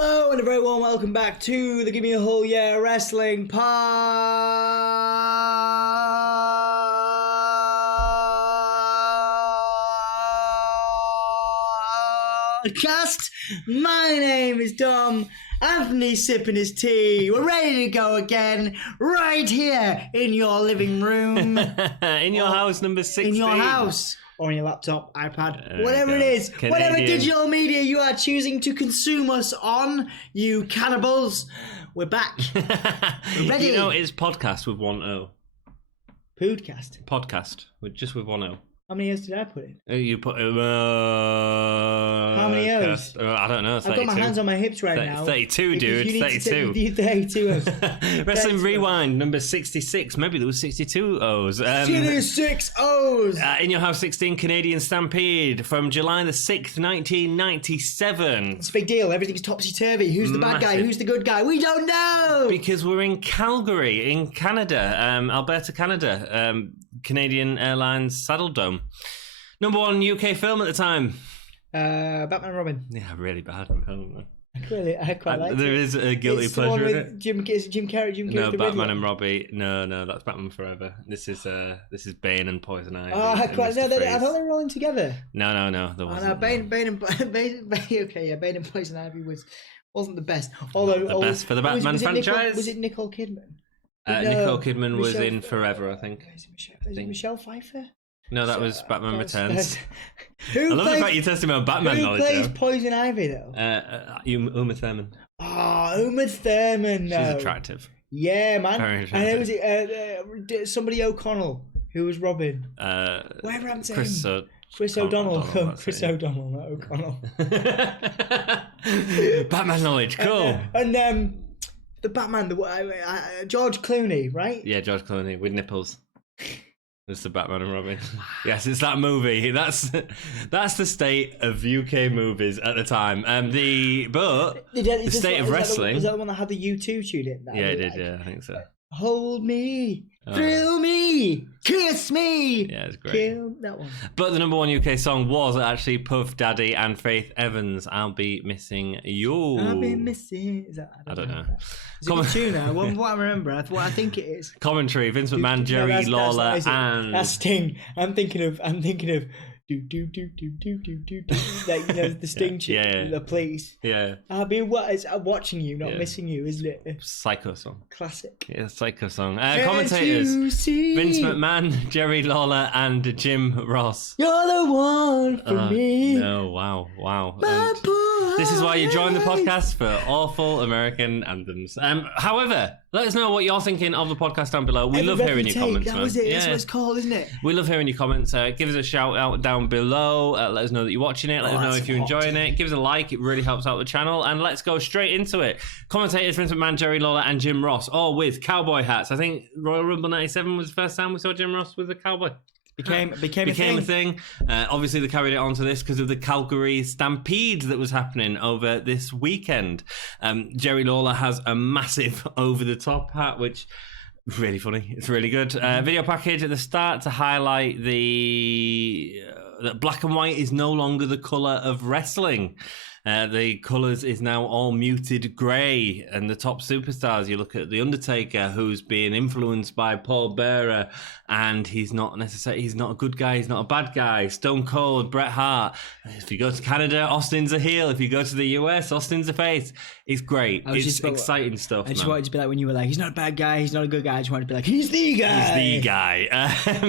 Hello and a very warm welcome back to the Gimme a Whole Year Wrestling Podcast. My name is Dom. Anthony's sipping his tea. We're ready to go again, right here in your living room. In your house, number 16. In your house. Or on your laptop, iPad, whatever it is. Canadian. Whatever digital media you are choosing to consume us on, you cannibals. We're back. We're ready. You know, it's podcast with one O. Podcast? Podcast, just with one O. How many O's did I put in? You put... How many O's? I don't know, 32. I've got my hands on my hips right now. 32, dude. You need 32. To 32 O's. Wrestling 32 Rewind, number 66. Maybe there was 62 O's. 66 O's! In Your House 16, Canadian Stampede from July the 6th, 1997. It's a big deal. Everything's topsy-turvy. Who's the bad guy? Who's the good guy? We don't know! Because we're in Calgary, in Canada. Alberta, Canada. Canadian Airlines Saddle Dome. Number one UK film at the time. Batman and Robin. Yeah, really bad film. I quite like it. There is a guilty it's pleasure the one in with it. Jim Carrey. No, Batman and Robbie. No, that's Batman Forever. This is Bane and Poison Ivy. Oh, I thought they were rolling together. No, there wasn't. Bane and Poison Ivy wasn't the best. Although the best for the Batman franchise. Was it Nicole Kidman? Nicole Kidman was in Forever, I think. Is it Michelle Pfeiffer? No, that was Batman Returns. I love the fact you're testing me on Batman knowledge. Who plays Poison Ivy, though? Uma Thurman. Uma Thurman, no. She's attractive. Yeah, man. Very attractive. And it was somebody O'Connell, who was Robin. Whatever I'm saying. Chris O'Donnell. Chris O'Donnell, not O'Connell. Batman knowledge, cool. And the Batman, George Clooney, right? Yeah, George Clooney with nipples. It's the Batman and Robin. Yes, it's that movie. That's the state of UK movies at the time. The state of wrestling. Was that the one that had the U2 tune in? Yeah, it did. Yeah, I think so. Hold me, thrill me, kiss me. Yeah, it's great. Kill that one. But the number one UK song was actually Puff Daddy and Faith Evans. I'll be missing you. I'll be missing. Is that? I don't know. Is it a tune? What I remember, what I think it is. Commentary: Vince McMahon, Jerry Lawler, and that's Sting. I'm thinking of. Do like, you know, the Sting tune. Yeah. The police. Yeah. I'll be watching you, not missing you, isn't it? Psycho song. Classic. Yeah, Psycho song. Commentators: Vince McMahon, Jerry Lawler, and Jim Ross. You're the one for me. No, wow. This is why you join the podcast, for awful American anthems. However, let us know what you're thinking of the podcast down below. We love hearing your comments. That was it. That's what it's called, isn't it? We love hearing your comments. Give us a shout out down below. Let us know that you're watching it. Let us know if you're enjoying it. Give us a like. It really helps out the channel. And let's go straight into it. Commentators: Vince McMahon, Jerry Lawler, and Jim Ross, all with cowboy hats. I think Royal Rumble 97 was the first time we saw Jim Ross with a cowboy. Became a thing. Obviously, they carried it on to this because of the Calgary Stampede that was happening over this weekend. Jerry Lawler has a massive over-the-top hat, which is really funny. It's really good. Video package at the start to highlight that black and white is no longer the colour of wrestling. The colours is now all muted grey, and the top superstars, you look at The Undertaker, who's being influenced by Paul Bearer, and he's not a good guy, he's not a bad guy. Stone Cold, Bret Hart. If you go to Canada, Austin's a heel. If you go to the US, Austin's a face. It's great. It's exciting stuff. I just wanted to be like, when you were like, he's not a bad guy, he's not a good guy, I just wanted to be like, he's the guy. He's the guy.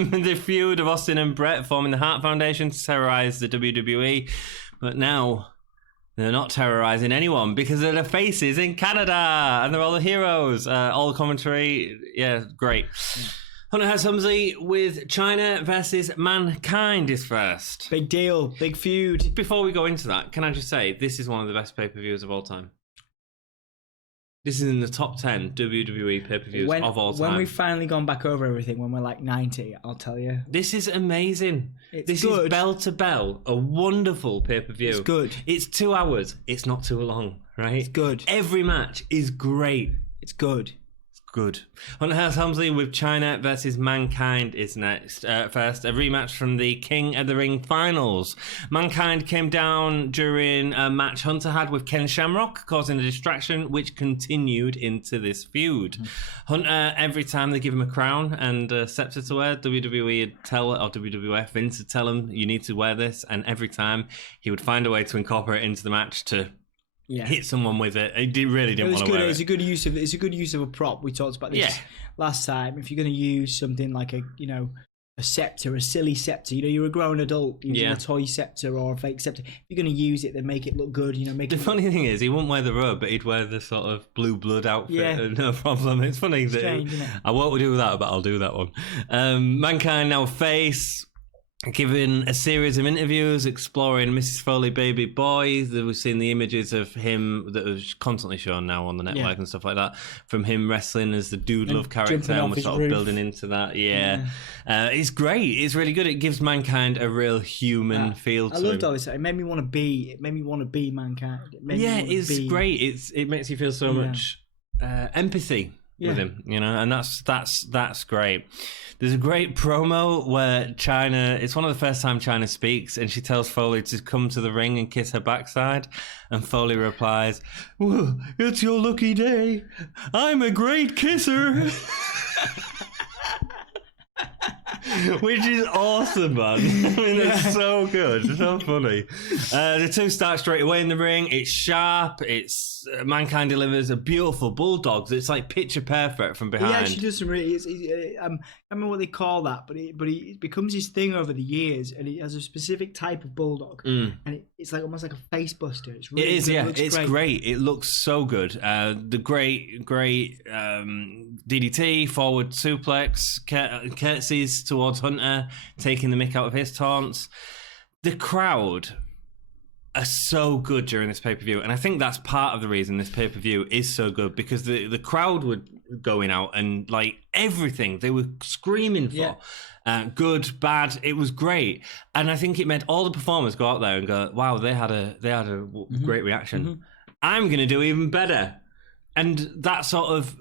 The feud of Austin and Bret forming the Hart Foundation to terrorise the WWE, but now they're not terrorising anyone because they're the faces in Canada and they're all the heroes. All the commentary, yeah, great. Yeah. Hunter Hearst Helmsley with China versus Mankind is first. Big deal, big feud. Before we go into that, can I just say, this is one of the best pay-per-views of all time. This is in the top 10 WWE pay-per-views of all time. When we've finally gone back over everything, when we're like 90, I'll tell you. This is amazing. This is bell to bell, a wonderful pay-per-view. It's good. It's 2 hours. It's not too long, right? It's good. Every match is great. It's good. It's good. Hunter Hearst Helmsley with China versus Mankind is next. First, a rematch from the King of the Ring finals. Mankind came down during a match Hunter had with Ken Shamrock, causing a distraction which continued into this feud. Hunter, every time they give him a crown and a scepter to wear, WWE would tell, or WWF, Vince would tell him, you need to wear this, and every time he would find a way to incorporate it into the match to hit someone with it. He really didn't want to wear it. It's a good use of a prop. We talked about this last time. If you're going to use something like a scepter, a silly scepter, you're a grown adult using a toy scepter or a fake scepter. If you're going to use it, then make it look good. The funny thing is, he wouldn't wear the robe, but he'd wear the sort of blue blood outfit. No problem. It's funny that strange, isn't it? I won't do that, but I'll do that one. Mankind now face. Given a series of interviews exploring Mrs. Foley Baby Boy, we've seen the images of him that was constantly shown now on the network and stuff like that, from him wrestling as the Dude Love character, and we're sort of building into that. It's great. It's really good. It gives Mankind a real human feel to him. I loved all this. It made me want to be Mankind. It's great. It makes you feel so much empathy with him, and that's great. There's a great promo where China, it's one of the first time China speaks, and she tells Foley to come to the ring and kiss her backside, and Foley replies, well, it's your lucky day. I'm a great kisser. Which is awesome, man. It's so good. It's so funny. The two start straight away in the ring. It's sharp. Mankind delivers a beautiful bulldog that's like picture perfect from behind. He actually does some really. I don't remember what they call that, but it becomes his thing over the years, and he has a specific type of bulldog, and it's like almost like a face buster. It's really good. It's great. It looks so good. The great DDT, forward suplex, curtsies towards Hunter, taking the mick out of his taunts. The crowd are so good during this pay-per-view, and I think that's part of the reason this pay-per-view is so good, because the crowd were going out and like everything they were screaming for. Good, bad, it was great, and I think it made all the performers go out there and go, wow, they had a great reaction. I'm gonna do even better. And that sort of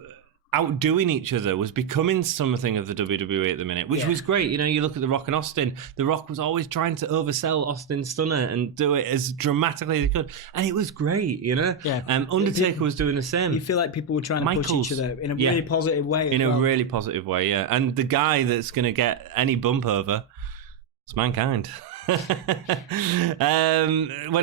outdoing each other was becoming something of the WWE at the minute, which was great. You look at The Rock and Austin. The Rock was always trying to oversell Austin's stunner and do it as dramatically as he could, and it was great. Undertaker was doing the same. You feel like people were trying to push each other in a really positive way. Really positive way, and the guy that's going to get any bump over is Mankind. When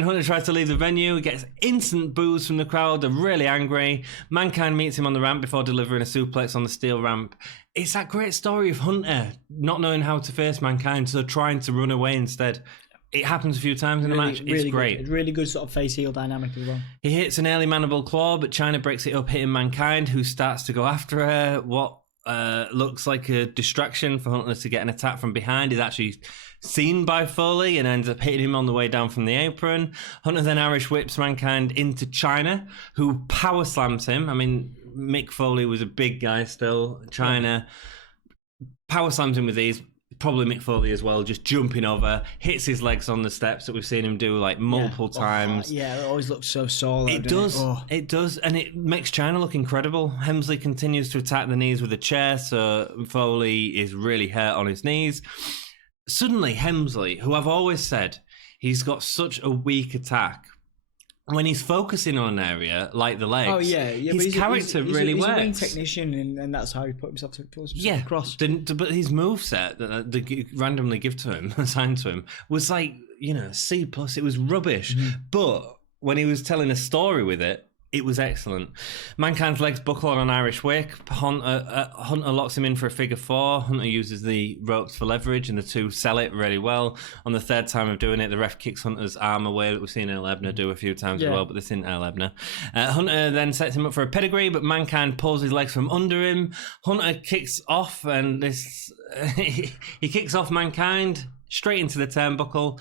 Hunter tries to leave the venue, he gets instant boos from the crowd. They're really angry. Mankind meets him on the ramp before delivering a suplex on the steel ramp. It's that great story of Hunter not knowing how to face Mankind, so trying to run away instead. It happens a few times in the match. It's great. It's really good sort of face-heel dynamic as well. He hits an early mandible claw, but China breaks it up, hitting Mankind, who starts to go after her. What looks like a distraction for Hunter to get an attack from behind is actually seen by Foley and ends up hitting him on the way down from the apron. Hunter then Irish whips Mankind into China, who power slams him. I mean, Mick Foley was a big guy still. China power slams him with these. Probably Mick Foley as well, just jumping over, hits his legs on the steps that we've seen him do like multiple times. It always looks so solid. It does, and it makes China look incredible. Helmsley continues to attack the knees with a chair, so Foley is really hurt on his knees. Suddenly, Helmsley, who I've always said, he's got such a weak attack. When he's focusing on an area like the legs, his character really works. He's a ring technician, and that's how he put himself across. But his moveset that they randomly give to him, assigned to him, was like C+. It was rubbish. But when he was telling a story with it, it was excellent. Mankind's legs buckle on an Irish whip. Hunter locks him in for a figure four. Hunter uses the ropes for leverage, and the two sell it really well. On the third time of doing it, the ref kicks Hunter's arm away, that we've seen Earl Ebner do a few times as well, but this isn't Earl Ebner. Hunter then sets him up for a pedigree, but Mankind pulls his legs from under him. Hunter kicks off, and he kicks off Mankind straight into the turnbuckle.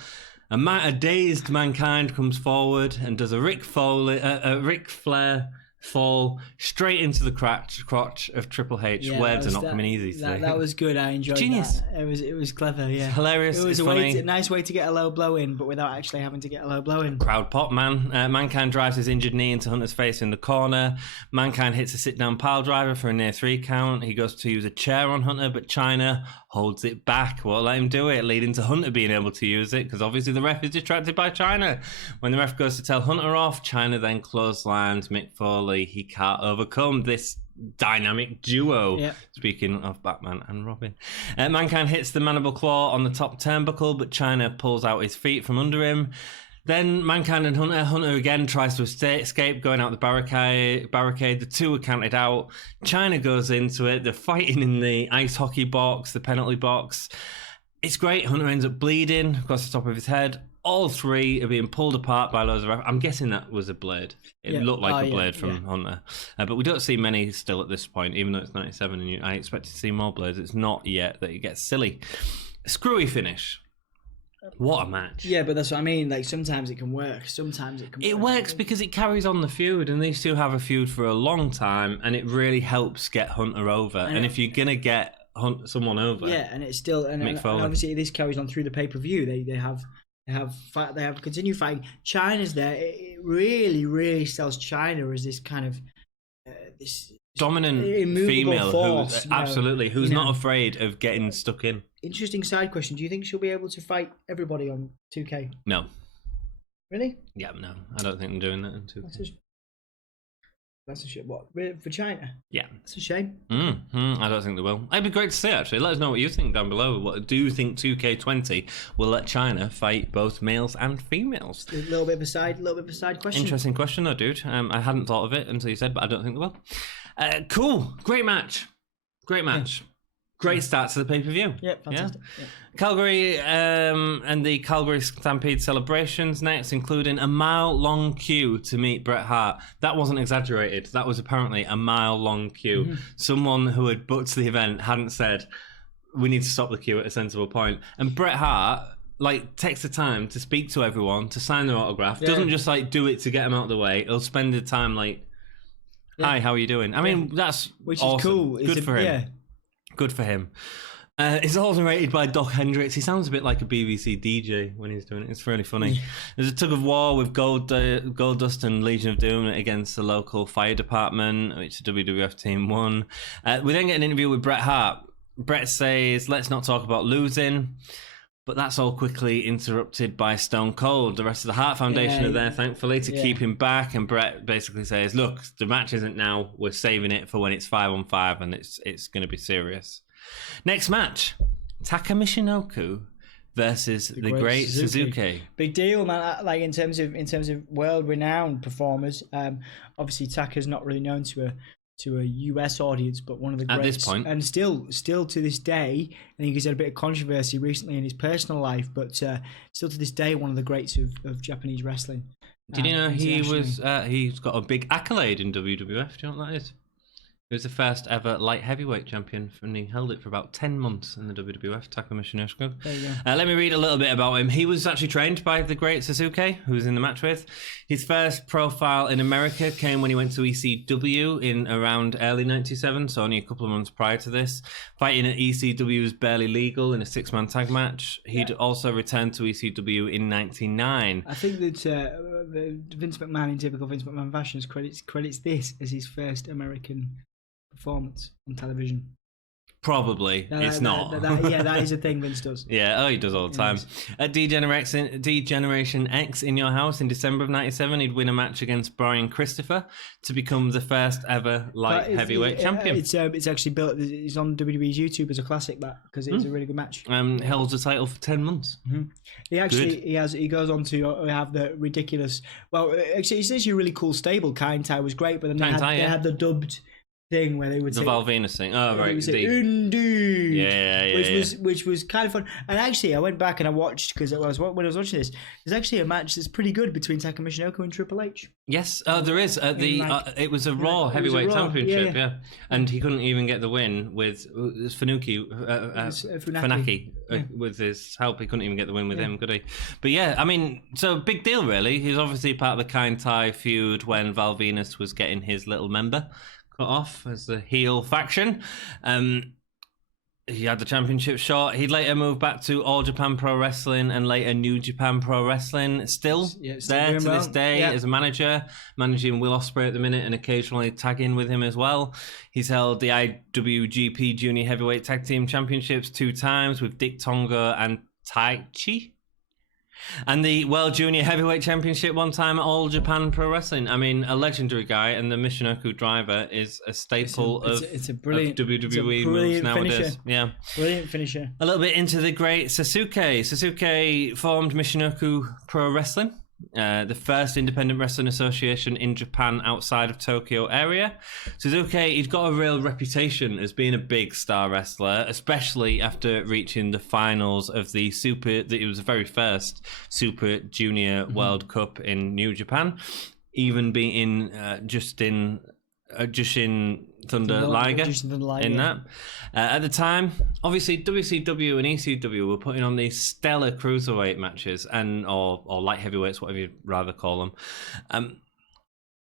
A dazed Mankind comes forward and does a Ric Flair fall straight into the crotch of Triple H. Words are not coming easy today. That was good. I enjoyed Genius. that. It was clever. Yeah, it's hilarious. It was funny. A nice way to get a low blow in, but without actually having to get a low blow in. Crowd pop, man. Mankind drives his injured knee into Hunter's face in the corner. Mankind hits a sit-down pile driver for a near 3 count. He goes to use a chair on Hunter, but Chyna holds it back. Won't let him do it, leading to Hunter being able to use it, because obviously the ref is distracted by Chyna. When the ref goes to tell Hunter off, Chyna then clotheslines Mick Foley. He can't overcome this dynamic duo. Yep. Speaking of Batman and Robin. Mankind hits the mandible claw on the top turnbuckle, but Chyna pulls out his feet from under him. Then Mankind and Hunter again tries to escape, going out the barricade. The two are counted out. Chyna goes into it. They're fighting in the ice hockey box, the penalty box. It's great. Hunter ends up bleeding across the top of his head. All three are being pulled apart by loads of... I'm guessing that was a blade. It looked like a blade from Hunter. But we don't see many still at this point, even though it's 97 and I expect to see more blades. It's not yet that it gets silly. Screwy finish. What a match. Yeah, but that's what I mean. Like, sometimes it can work. Sometimes it can work. It works because it carries on the feud, and these two have a feud for a long time, and it really helps get Hunter over. And if you're going to get someone over... Yeah, and it's still... And obviously this carries on through the pay-per-view. They have continued fighting. Chyna's there. It really, really sells Chyna as this kind of... this dominant female force, who's not afraid of getting stuck in. Interesting side question. Do you think she'll be able to fight everybody on 2K? No. Really? Yeah, no. I don't think I'm doing that in 2K. That's a shit. What? For Chyna? Yeah. That's a shame. I don't think they will. It'd be great to see, actually. Let us know what you think down below. Do you think 2K20 will let Chyna fight both males and females? A little bit of a side question. Interesting question, though, dude. I hadn't thought of it until you said, but I don't think they will. Cool. Great match. Yeah. Great start to the pay-per-view. Yeah, fantastic. Yeah. Calgary and the Calgary Stampede celebrations next, including a mile-long queue to meet Bret Hart. That wasn't exaggerated. That was apparently a mile-long queue. Mm-hmm. Someone who had booked the event hadn't said, we need to stop the queue at a sensible point. And Bret Hart takes the time to speak to everyone, to sign their autograph. Yeah. Doesn't just do it to get them out of the way. He'll spend the time hi, how are you doing? I mean, that's which awesome. is cool. Good for him. Yeah. Good for him. It's also rated by Doc Hendricks. He sounds a bit like a BBC DJ when he's doing it. It's really funny. There's a tug of war with Goldust and Legion of Doom against the local fire department, which the WWF team won. We then get an interview with Bret Hart. Bret says, let's not talk about losing. But that's all quickly interrupted by Stone Cold. The rest of the Hart Foundation are there, thankfully, to keep him back. And Bret basically says, look, the match isn't now. We're saving it for when it's 5-on-5 and it's going to be serious. Next match, Taka Michinoku versus the Great Suzuki. Big deal, man. In terms of world-renowned performers, obviously Taka's not really known to a US audience, but one of the greats. At this point. And still to this day, I think he's had a bit of controversy recently in his personal life, but still to this day, one of the greats of Japanese wrestling. Did you know he's got a big accolade in WWF? Do you know what that is? He was the first ever light heavyweight champion, and he held it for about 10 months in the WWF, Taka Michinoku. There you go. Let me read a little bit about him. He was actually trained by the great Suzuki, who was in the match with. His first profile in America came when he went to ECW in around early 97, so only a couple of months prior to this. Fighting at ECW was barely legal in a 6-man tag match. He'd also returned to ECW in 99. I think that Vince McMahon, in typical Vince McMahon fashion, credits this as his first American performance on television. Probably. It's not. That is a thing Vince does. Yeah, he does all the time. At D-Generation X in your house in December of 97, he'd win a match against Brian Christopher to become the first ever light heavyweight champion. It's actually built. It's on WWE's YouTube as a classic, that, because it's a really good match. Held the title for 10 months. Mm-hmm. He goes on to have the ridiculous. Well, actually, it's actually a really cool stable. Kai was great, but then they had the dubbed thing where they would the say Val Venus thing. Oh, right. Undo. Yeah. which was kind of fun. And actually, I went back and I watched because when I was watching this, there's actually a match that's pretty good between Taka Michinoku and Triple H. Yes, there is. It was a Raw heavyweight championship, yeah. And he couldn't even get the win with Funaki. With his help, he couldn't even get the win with him, could he? But yeah, I mean, so big deal, really. He's obviously part of the Kind Tai feud when Val Venus was getting his little member cut off as the heel faction. He had the championship shot. He'd later moved back to All Japan Pro Wrestling and later New Japan Pro Wrestling. Still there to this day as a manager, managing Will Ospreay at the minute and occasionally tagging with him as well. He's held the IWGP Junior Heavyweight Tag Team Championships 2 times with Dick Tonga and Taichi. And the World Junior Heavyweight Championship 1 time at All Japan Pro Wrestling. I mean, a legendary guy, and the Michinoku driver is a staple of WWE moves nowadays. Finisher. Yeah, brilliant finisher. A little bit into the great Sasuke. Sasuke formed Michinoku Pro Wrestling, the first independent wrestling association in Japan outside of Tokyo area. Suzuki, he's got a real reputation as being a big star wrestler, especially after reaching the finals of it was the very first Super Junior World Cup in New Japan, even being Jushin Thunder Liger in that. At the time, obviously WCW and ECW were putting on these stellar cruiserweight matches or light heavyweights, whatever you'd rather call them.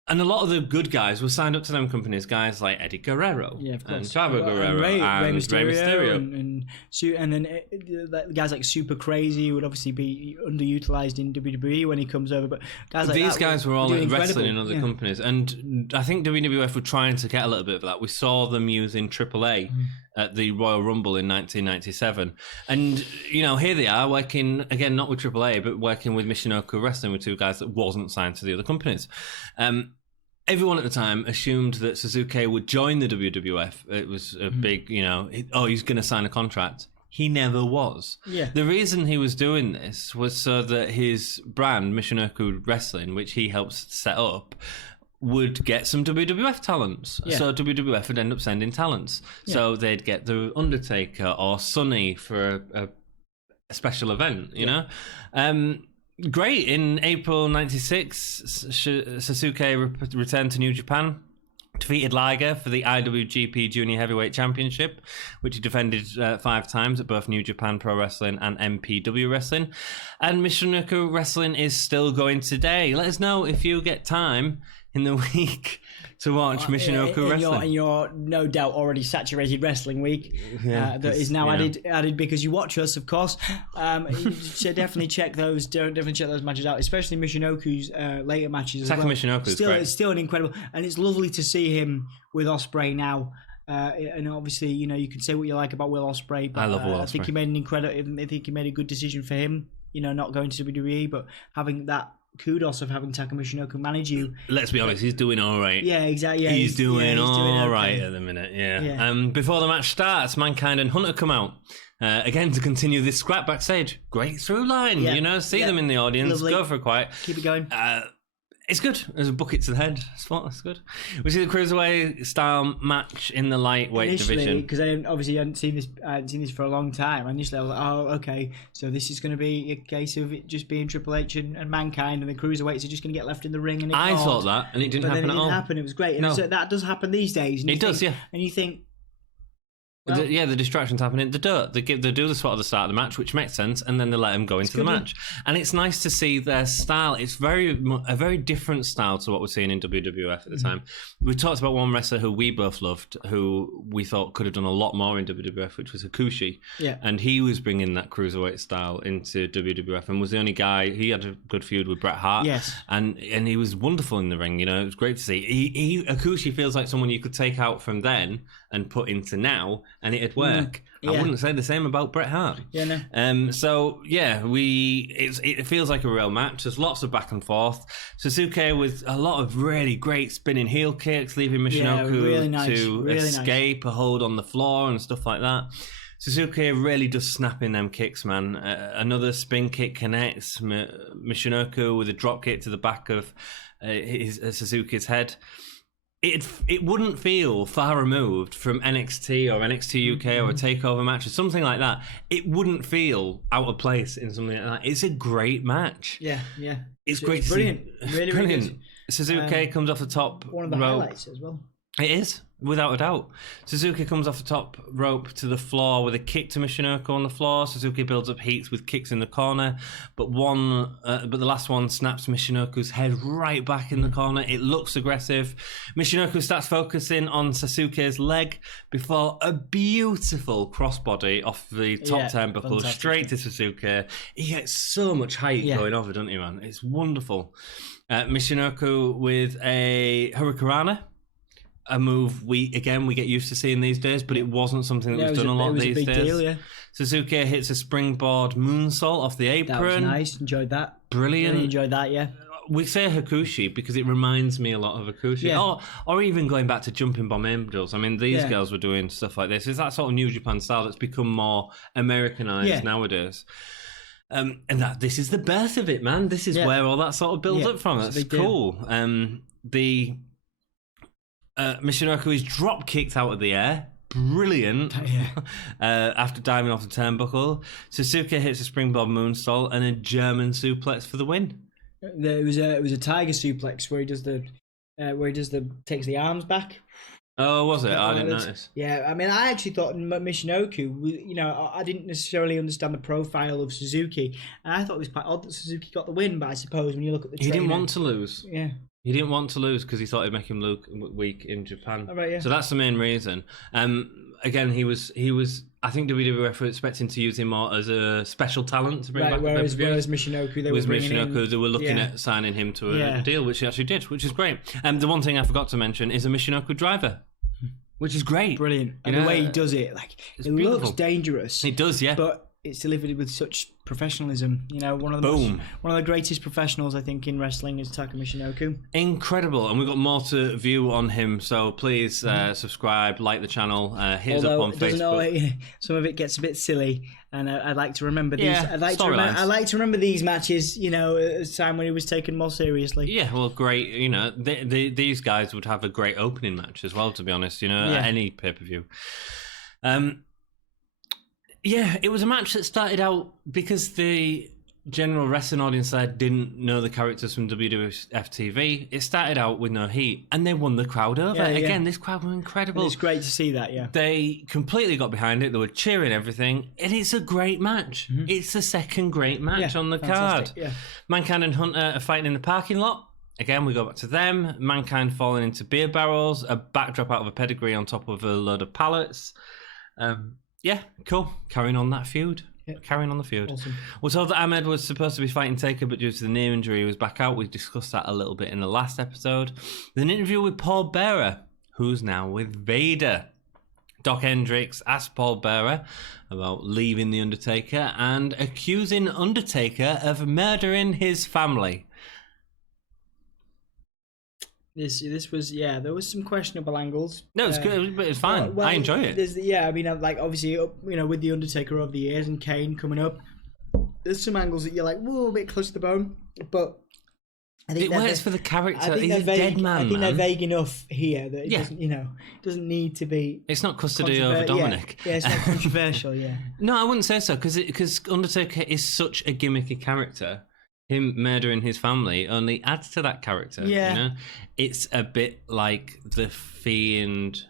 And a lot of the good guys were signed up to them companies, guys like Eddie Guerrero and Chavo Guerrero and Rey Mysterio. And then guys like Super Crazy would obviously be underutilized in WWE when he comes over. But guys like these guys were all wrestling in other companies. And I think WWF were trying to get a little bit of that. We saw them using AAA at the Royal Rumble in 1997. And, here they are working, again, not with AAA, but working with Michinoku Wrestling with 2 guys that wasn't signed to the other companies. Everyone at the time assumed that Suzuki would join the WWF. It was a big, he's going to sign a contract. He never was. Yeah. The reason he was doing this was so that his brand, Michinoku Wrestling, which he helped set up, would get some WWF talents. Yeah. So WWF would end up sending talents. Yeah. So they'd get the Undertaker or Sonny for a special event, you know? Great. In April 96, Sasuke returned to New Japan, defeated Liger for the IWGP Junior Heavyweight Championship, which he defended 5 times at both New Japan Pro Wrestling and MPW Wrestling. And Michinoku Wrestling is still going today. Let us know if you get time in the week to watch Michinoku Wrestling. In your no doubt already saturated wrestling week that is now added because you watch us, of course. So definitely check those. Definitely check those matches out, especially Michinoku's later matches. Taka Michinoku's great. It's still an incredible, and it's lovely to see him with Ospreay now. And obviously, you can say what you like about Will Ospreay, but I love Will Ospreay. I think he made a good decision for him. Not going to WWE, but having that kudos of having Taka Michinoku manage you. Let's be honest, he's doing all right. Yeah, exactly. Yeah, he's doing all right at the minute. Yeah. Before the match starts, Mankind and Hunter come out again to continue this scrap backstage. Great through line. See them in the audience. Lovely. Go for it quiet. Keep it going. It's good. There's a bucket to the head. That's good. Which is a cruiserweight style match in the lightweight division. Because I hadn't seen this for a long time. Initially, I was like, oh, okay, so this is going to be a case of it just being Triple H and Mankind, and the cruiserweights are just going to get left in the ring. And I thought that, and it didn't happen at all. It didn't happen. It was great. And so that does happen these days. It does, yeah. And you think, well, the distraction's happening. They do the spot at the start of the match, which makes sense, and then they let them go into the match. And it's nice to see their style. It's a very different style to what we're seeing in WWF at the time. We talked about one wrestler who we both loved, who we thought could have done a lot more in WWF, which was Hakushi. Yeah. And he was bringing that cruiserweight style into WWF, and was the only guy. He had a good feud with Bret Hart. Yes. And he was wonderful in the ring. It was great to see. Hakushi feels like someone you could take out from then and put into now, and it'd work. I wouldn't say the same about Bret Hart. Yeah, no. So yeah, it feels like a real match. There's lots of back and forth. Suzuki with a lot of really great spinning heel kicks, leaving Michinoku to escape a hold on the floor and stuff like that. Suzuki really does snap in them kicks, man. Another spin kick connects Michinoku with a drop kick to the back of Suzuki's head. it wouldn't feel far removed from NXT or NXT UK or a takeover match or something like that. It wouldn't feel out of place in something like that. It's a great match. Yeah. It's great. It's brilliant. Really, brilliant. Really good. Suzuki comes off the top one of the rope. highlights as well. It is, without a doubt. Suzuki comes off the top rope to the floor with a kick to Michinoku on the floor. Suzuki builds up heats with kicks in the corner, but the last one snaps Michinoku's head right back in the corner. It looks aggressive. Michinoku starts focusing on Sasuke's leg before a beautiful crossbody off the top turnbuckle straight to Sasuke. He gets so much height going over, doesn't he, man? It's wonderful. Michinoku with a Hurricanrana. A move we get used to seeing these days, but it wasn't something that was done a lot these days. Deal, yeah. Suzuki hits a springboard moonsault off the apron. That was nice. Enjoyed that. Brilliant. Really enjoyed that. Yeah. We say Hakushi because it reminds me a lot of Hakushi. Yeah. Or even going back to Jumping Bomb Angels. I mean, these girls were doing stuff like this. It's that sort of New Japan style that's become more Americanized nowadays. And this is the birth of it, man. This is where all that sort of builds up from. That's cool. Michinoku is drop kicked out of the air. Brilliant. After diving off the turnbuckle, Suzuki hits a springboard moonsault and a German suplex for the win. It was a tiger suplex where he does takes the arms back. Oh, was it? I didn't notice. Yeah, I mean, I actually thought Michinoku, I didn't necessarily understand the profile of Suzuki, and I thought it was quite odd that Suzuki got the win, but I suppose when you look at the trainer, he didn't want to lose. Yeah. He didn't want to lose because he thought it'd make him look weak in Japan. Oh, right, yeah. So that's the main reason. Again, he was. I think WWF were expecting to use him more as a special talent to bring back. Whereas Michinoku, they were looking at signing him to a deal, which he actually did, which is great. The one thing I forgot to mention is a Michinoku driver, which is great, brilliant. And the way he does it, it looks dangerous. It does, yeah. But it's delivered with such professionalism. One of the greatest professionals I think in wrestling is Taka Michinoku. Incredible, and we've got more to view on him. So please subscribe, like the channel, hit us up on Facebook. Some of it gets a bit silly, and I'd like to remember these. I'd like to remember these matches. At a time when he was taken more seriously. Yeah, well, great. These guys would have a great opening match as well. To be honest, at any pay-per-view. Yeah, it was a match that started out because the general wrestling audience there didn't know the characters from WWF TV. It started out with no heat, and they won the crowd over. Again, this crowd were incredible. And it's great to see that, yeah. They completely got behind it. They were cheering everything, and it's a great match. Mm-hmm. It's the second great match on the card. Yeah. Mankind and Hunter are fighting in the parking lot. Again, we go back to them. Mankind falling into beer barrels, a backdrop out of a pedigree on top of a load of pallets. Yeah, cool. Carrying on that feud. Yep. Carrying on the feud. Awesome. We're told that Ahmed was supposed to be fighting Taker, but due to the knee injury, he was back out. We discussed that a little bit in the last episode. There's an interview with Paul Bearer, who's now with Vader. Doc Hendricks asked Paul Bearer about leaving The Undertaker and accusing Undertaker of murdering his family. This was there was some questionable angles. No, it's good, but it's fine. I enjoy it. Obviously, with the Undertaker over the years and Kane coming up, there's some angles that you're like, whoa, a bit close to the bone. But I think it works for the character. He's a dead man. I think they're vague enough here that it doesn't need to be. It's not custody over Dominic. Yeah, it's not controversial. Yeah. No, I wouldn't say so because Undertaker is such a gimmicky character. Him murdering his family only adds to that character. Yeah. It's a bit like the Fiend.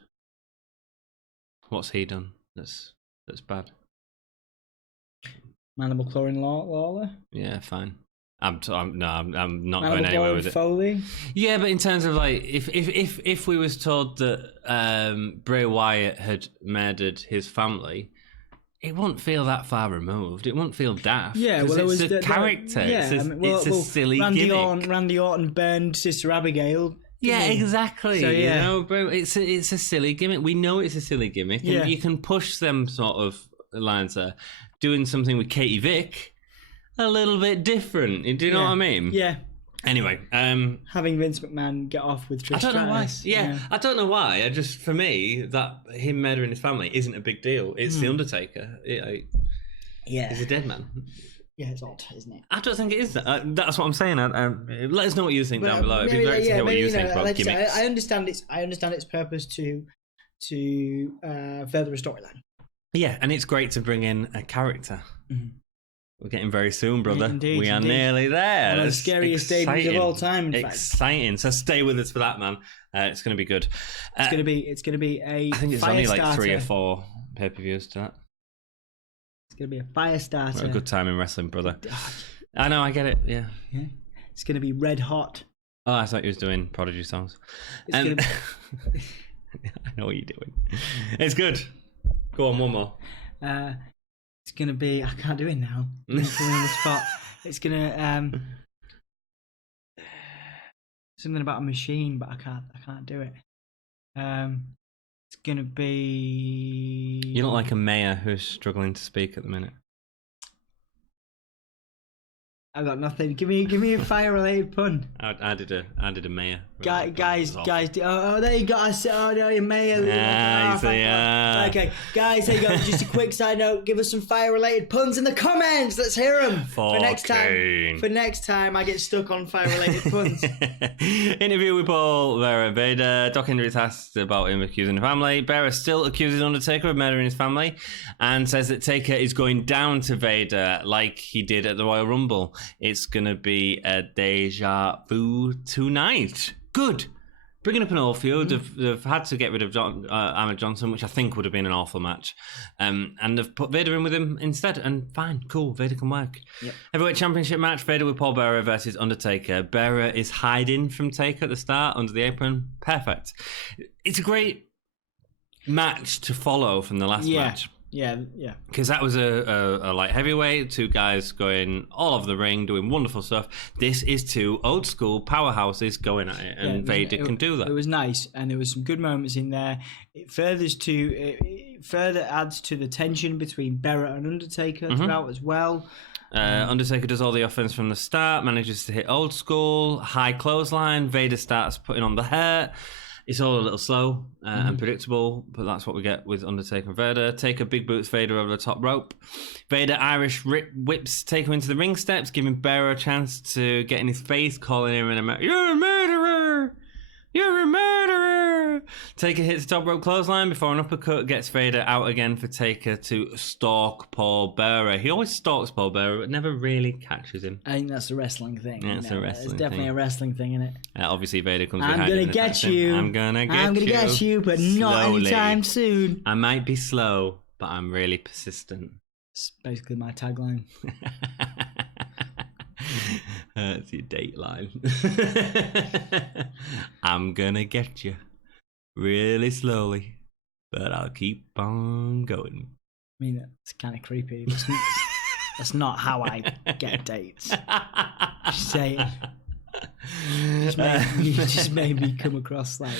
What's he done? That's bad. Mandible Clawing Lawler. Yeah, fine. I'm not Mandible going anywhere with it. Foley. Yeah, but in terms of if we was told that Bray Wyatt had murdered his family, it wouldn't feel that far removed. It wouldn't feel daft. Yeah, well, it was a character. It's a silly gimmick. Randy Orton burned Sister Abigail. Yeah, exactly. So, bro, it's a silly gimmick. We know it's a silly gimmick, and you can push them sort of lines there. Doing something with Katie Vick, a little bit different. Do you know what I mean? Yeah. Anyway, having Vince McMahon get off with Trish I don't know why. Stratus, Yeah, I don't know why. For me, that him murdering his family isn't a big deal. It's the Undertaker. He's a dead man. Yeah, it's odd, isn't it? I don't think it is. That's what I'm saying. Let us know what you think down below. It'd be great to hear what you think about gimmicks. I understand its purpose to further a storyline. Yeah, and it's great to bring in a character. Mm-hmm. We're getting very soon, brother. Indeed, we are nearly there. One of the scariest debuts of all time. Exciting. So stay with us for that, man. It's going to be good. It's going to be a. I think it's only like 3 or 4 pay-per-views to that. It's going to be a fire starter. What a good time in wrestling, brother. I know, I get it. Yeah. It's going to be red hot. Oh, I thought you was doing Prodigy songs. It's going to be... I know what you're doing. It's good. Go on, one more. It's going to be... I can't do it now. I'm on the spot. It's going to... something about a machine, but I can't do it. It's going to be... You look like a mayor who's struggling to speak at the minute. I got nothing. Give me a fire-related pun. I did a mayor. Guys. Oh, there you go. Oh no, you're mayor. Okay, guys. There you go. Just a quick side note. Give us some fire-related puns in the comments. Let's hear them for next time. For next time, I get stuck on fire-related puns. Interview with Paul Vader. Vader. Doc Hendricks asked about him accusing the family. Vader still accuses Undertaker of murdering his family, and says that Taker is going down to Vader like he did at the Royal Rumble. It's going to be a deja vu tonight. Good. Bringing up an old feud. They've had to get rid of Ahmed Johnson, which I think would have been an awful match. And they've put Vader in with him instead. And fine, cool, Vader can work. Yep. Heavyweight Championship match, Vader with Paul Bearer versus Undertaker. Bearer is hiding from Taker at the start under the apron. Perfect. It's a great match to follow from the last match. Yeah. Because that was a light heavyweight, 2 guys going all over the ring, doing wonderful stuff. This is 2 old school powerhouses going at it, and Vader can do that. It was nice, and there was some good moments in there. It further adds to the tension between Bearer and Undertaker throughout as well. Undertaker does all the offense from the start, manages to hit old school, high clothesline. Vader starts putting on the hurt. It's all a little slow and predictable, but that's what we get with Undertaker and Vader. Taker big boots Vader over the top rope. Vader Irish whips Taker into the ring steps, giving Bearer a chance to get in his face, calling him "You're a murderer! You're a murderer!" Taker hits the top rope clothesline before an uppercut gets Vader out again for Taker to stalk Paul Bearer. He always stalks Paul Bearer, but never really catches him. I think that's a wrestling thing. Yeah, it's a wrestling It's definitely thing. a wrestling thing, isn't it? Obviously, Vader comes I'm behind gonna him. get you. I'm gonna get you, but not slowly. anytime soon. I might be slow, but I'm really persistent. It's basically my tagline. That's your dateline. I'm gonna get you really slowly, but I'll keep on going. I mean, it's kind of creepy. That's not how I get dates. Just saying. Just made me come across like...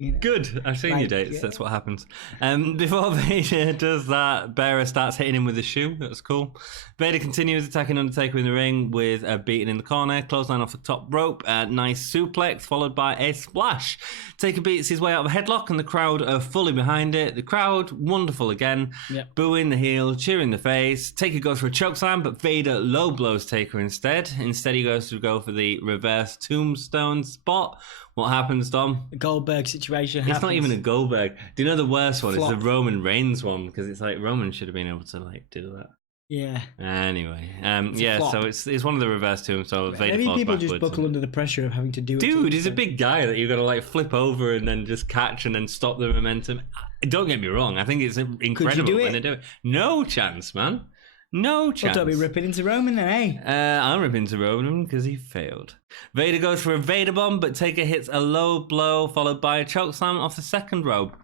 You know, good. I've seen your dates. That's what happens. Before Vader does that, Bearer starts hitting him with a shoe. That's cool. Vader continues attacking Undertaker in the ring with a beating in the corner, clothesline off the top rope, a nice suplex followed by a splash. Taker beats his way out of a headlock and the crowd are fully behind it. The crowd, wonderful again. Yep. Booing the heel, cheering the face. Taker goes for a chokeslam, but Vader low blows Taker instead. Instead, he goes to go for the reverse tombstone spot. What happens, Dom? The Goldberg situation happens. It's not even a Goldberg. Do you know the worst one? Flop. It's the Roman Reigns one, because it's like Roman should have been able to do that. Yeah. Anyway, so it's one of the reverse tombstones. Maybe people just buckle under the pressure of having to do it. Dude, he's a big guy that you've got to flip over and then just catch and then stop the momentum. Don't get me wrong. I think it's incredible when they do it. No chance, man. No chance. Well, don't be ripping into Roman then, eh? I'm ripping into Roman because he failed. Vader goes for a Vader bomb, but Taker hits a low blow followed by a chokeslam off the second rope.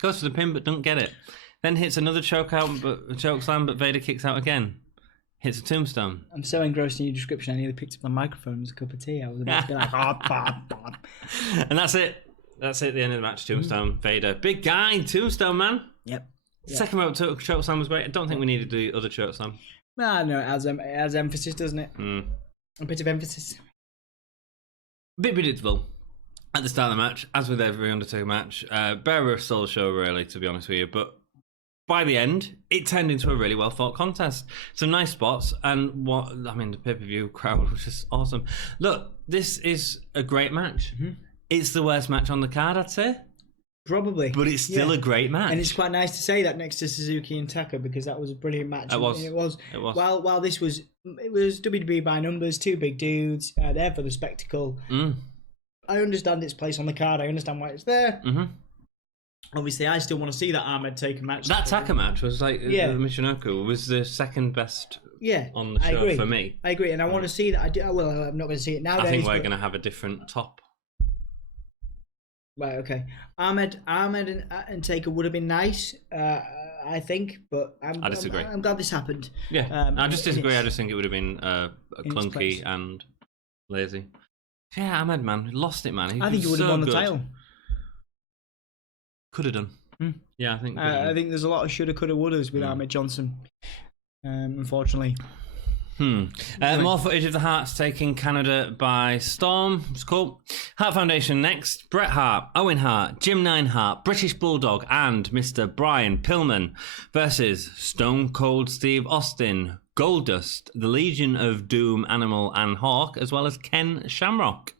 Goes for the pin, but don't get it. Then hits another chokeslam, but Vader kicks out again. Hits a tombstone. I'm so engrossed in your description, I nearly picked up my microphone as a cup of tea. I was about to be like, And that's it. That's it, the end of the match. Tombstone, Vader. Big guy, tombstone, man. Yep. Second rope chokeslam was great. I don't think we needed the other chokeslam. No, it adds emphasis, doesn't it? A bit of emphasis. A bit predictable at the start of the match, as with every Undertaker match. Bearer stole the show, really, to be honest with you. But by the end, it turned into a really well thought contest. Some nice spots, and the pay-per-view crowd was just awesome. Look, this is a great match. Mm-hmm. It's the worst match on the card, I'd say. Probably. But it's still a great match. And it's quite nice to say that next to Suzuki and Tucker, because that was a brilliant match. It was. While this was WWE by numbers, two big dudes, there for the spectacle. I understand its place on the card. I understand why it's there. Mm-hmm. Obviously, I still want to see that Ahmed Taker match. That Taker match was like Michinoku was the second best on the show for me. I agree, and I want to see that. I'm not going to see it nowadays. I think we're going to have a different top. Right, okay. Ahmed and Taker would have been nice, I think, but I disagree. I'm glad this happened. Yeah, I just disagree. I just think it would have been clunky and lazy. Yeah, Ahmed, man, lost it, man. I think he would have won the title. Could have done. Yeah, I think. I think there's a lot of shoulda, coulda, wouldas with Ahmed Johnson. Unfortunately. More footage of the Harts taking Canada by storm. It's cool. Hart Foundation next. Bret Hart, Owen Hart, Jim Neidhart, British Bulldog, and Mr. Brian Pillman versus Stone Cold Steve Austin, Goldust, the Legion of Doom, Animal, and Hawk, as well as Ken Shamrock.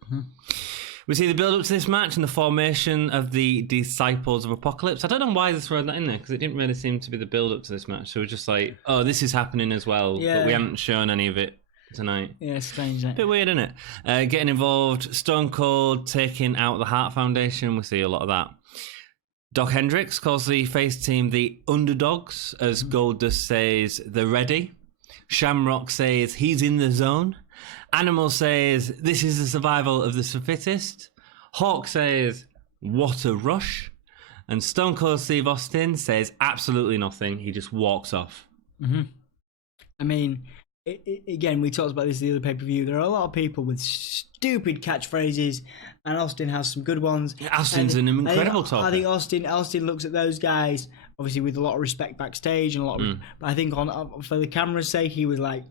We see the build-up to this match and the formation of the Disciples of Apocalypse. I don't know why they thrown that in there, because it didn't really seem to be the build-up to this match. So we're just like, oh, this is happening as well, but we haven't shown any of it tonight. Yeah, strange. Bit weird, isn't it? Getting involved, Stone Cold taking out the Hart Foundation. We see a lot of that. Doc Hendricks calls the face team the Underdogs, as Goldust says they're ready. Shamrock says he's in the zone. Animal says, this is the survival of the fittest. Hawk says, what a rush. And Stone Cold Steve Austin says absolutely nothing. He just walks off. Mm-hmm. I mean, again, we talked about this the other pay-per-view. There are a lot of people with stupid catchphrases, and Austin has some good ones. Yeah, Austin's an incredible talker. I think Austin looks at those guys, obviously with a lot of respect backstage, and a lot of, but I think for the camera's sake, he was like,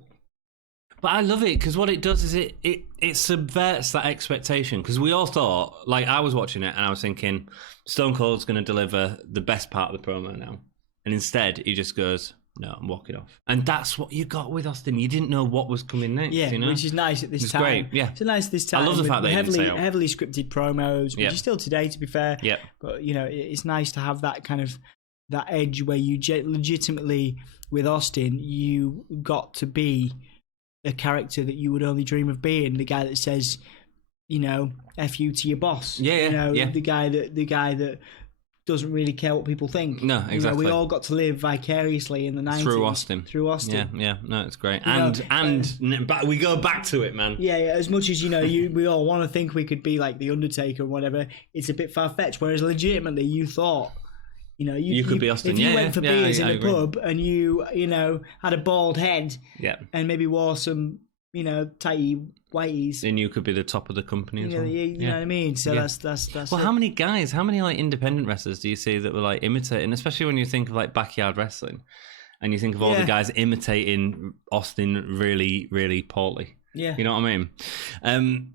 but I love it, because what it does is it subverts that expectation. Because we all thought, like, I was watching it and I was thinking, Stone Cold's going to deliver the best part of the promo now. And instead, he just goes, no, I'm walking off. And that's what you got with Austin. You didn't know what was coming next. Yeah, you know? Which is nice at this it's time. Great. Yeah, it's nice this time. I love the fact that heavily scripted promos, which is still today, to be fair. Yeah. But, you know, it's nice to have that kind of that edge where you legitimately, with Austin, you got to be a character that you would only dream of being, the guy that says, you know, F you to your boss. The guy that doesn't really care what people think. No, exactly. We all got to live vicariously in the 90s. Through Austin. Yeah, no, it's great. But we go back to it, man. Yeah, as much as, you know, we all want to think we could be like the Undertaker or whatever, it's a bit far-fetched, whereas legitimately you thought, you know, you could be Austin. If you went for beers in a pub and you know, had a bald head, and maybe wore some, you know, tighty whiteys, then you could be the top of the company as well. You know what I mean? So that's. Well, how many like independent wrestlers do you see that were like imitating? Especially when you think of like backyard wrestling, and you think of all the guys imitating Austin really, really poorly. Yeah, you know what I mean?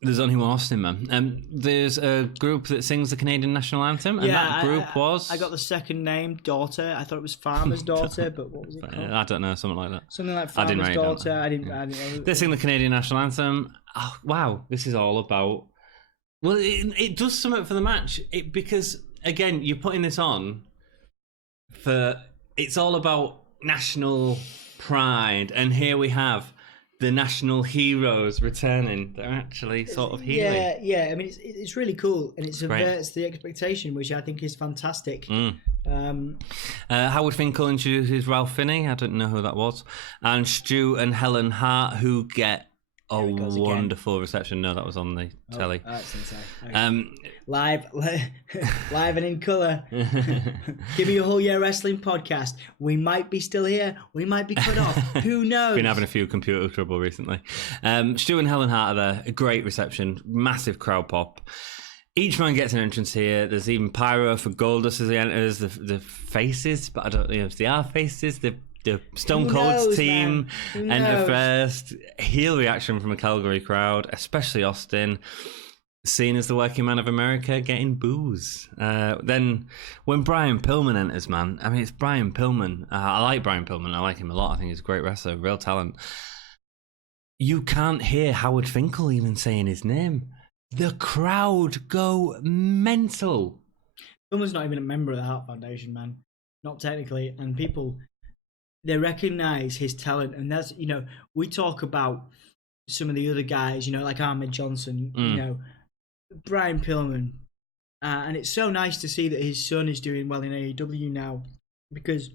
There's only one Austin, man. There's a group that sings the Canadian national anthem, and that group was... I got the second name, Daughter. I thought it was Farmer's Daughter, but what was it called? I don't know, something like that. Something like Farmer's Daughter. I didn't. They sing the Canadian national anthem. Oh, wow, this is all about... Well, it does something for the match, because, again, you're putting this on for... It's all about national pride, and here we have... the national heroes returning. They're actually sort of healing. Yeah. I mean, it's really cool, and it subverts the expectation, which I think is fantastic. Howard Finkel introduces Ralph Finney. I don't know who that was. And Stu and Helen Hart, who get a wonderful reception. No, that was on the telly. That's insane. Okay. Live and in colour. Give me a whole year wrestling podcast. We might be still here. We might be cut off. Who knows? Been having a few computer trouble recently. Stu and Helen Hart are there. A great reception. Massive crowd pop. Each man gets an entrance here. There's even pyro for Goldust as he enters. The faces, but I don't know if they are faces. The Stone Cold's team enter first. Heel reaction from a Calgary crowd, especially Austin. seen as the working man of America, getting boos. Then when Brian Pillman enters, man, I mean, it's Brian Pillman. I like Brian Pillman. I like him a lot. I think he's a great wrestler, real talent. You can't hear Howard Finkel even saying his name. The crowd go mental. Pillman's not even a member of the Hart Foundation, man. Not technically. And people, they recognise his talent. And that's, you know, we talk about some of the other guys, you know, like Ahmed Johnson, you know, Brian Pillman, and it's so nice to see that his son is doing well in AEW now, because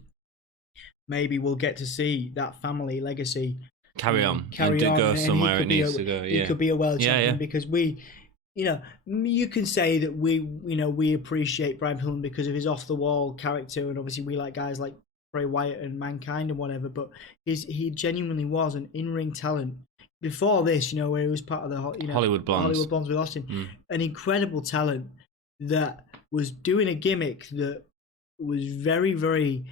maybe we'll get to see that family legacy carry on and go somewhere it needs to go. Yeah, he could be a world champion because we, you know, you can say that we appreciate Brian Pillman because of his off the wall character, and obviously we like guys like Bray Wyatt and Mankind and whatever, but he genuinely was an in-ring talent. Before this, you know, where he was part of the Hollywood Blondes with Austin, an incredible talent that was doing a gimmick that was very, very,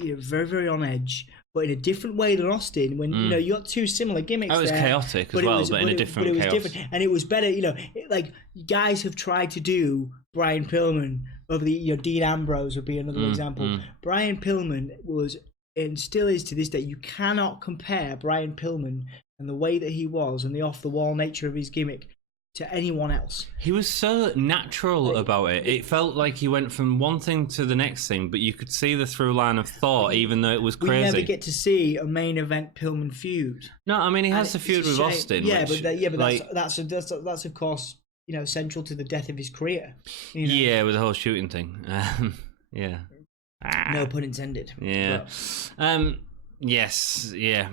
very, very on edge, but in a different way than Austin. When you know you got two similar gimmicks, it was chaotic as well, but in a different chaos. Different, and it was better. You know, like guys have tried to do Brian Pillman over the, you know, Dean Ambrose would be another example. Brian Pillman was and still is to this day. You cannot compare Brian Pillman and the way that he was and the off-the-wall nature of his gimmick to anyone else. He was so natural about it. It felt like he went from one thing to the next thing, but you could see the through line of thought, even though it was crazy. We never get to see a main event Pillman feud. No, I mean, he has the feud with Austin. Yeah, but like, that's of course, you know, central to the death of his career. You know? Yeah, with the whole shooting thing. Yeah. No pun intended. Yeah. Yes. Yeah.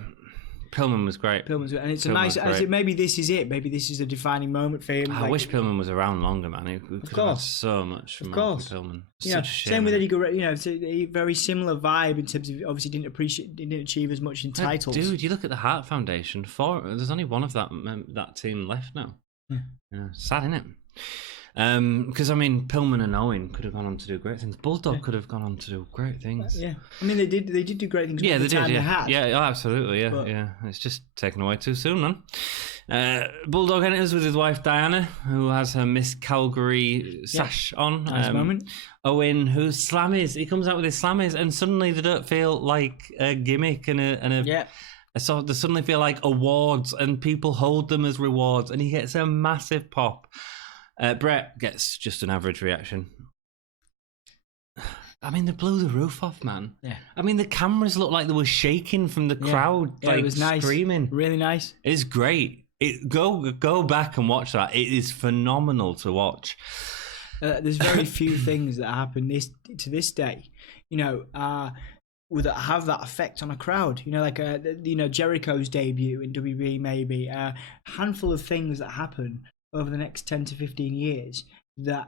Pillman was great. And it's Pillman a nice. Maybe this is it. Maybe this is a defining moment for him. I wish Pillman was around longer, man. He could have had so much from Pillman. Yeah, same with Eddie Guerrero. You know, it's a very similar vibe in terms of obviously didn't achieve as much in titles. Dude, you look at the Hart Foundation. There's only one of that team left now. Yeah, sad, isn't it? Because I mean, Pillman and Owen could have gone on to do great things. Bulldog could have gone on to do great things. Yeah, I mean they did do great things. Yeah, they did. Yeah, absolutely. Yeah, but yeah. It's just taken away too soon, man. Bulldog enters with his wife Diana, who has her Miss Calgary sash on. Nice moment. Owen, who slammies. He comes out with his slammies, and suddenly they don't feel like a gimmick and a. So they suddenly feel like awards, and people hold them as rewards, and he gets a massive pop. Brett gets just an average reaction. I mean, they blew the roof off, man. Yeah. I mean, the cameras looked like they were shaking from the crowd, like it was nice. Screaming. Really nice. It's great. Go back and watch that. It is phenomenal to watch. There's very few things that happen to this day, you know, that have that effect on a crowd. You know, like Jericho's debut in WB, maybe a handful of things that happen over the next 10 to 15 years that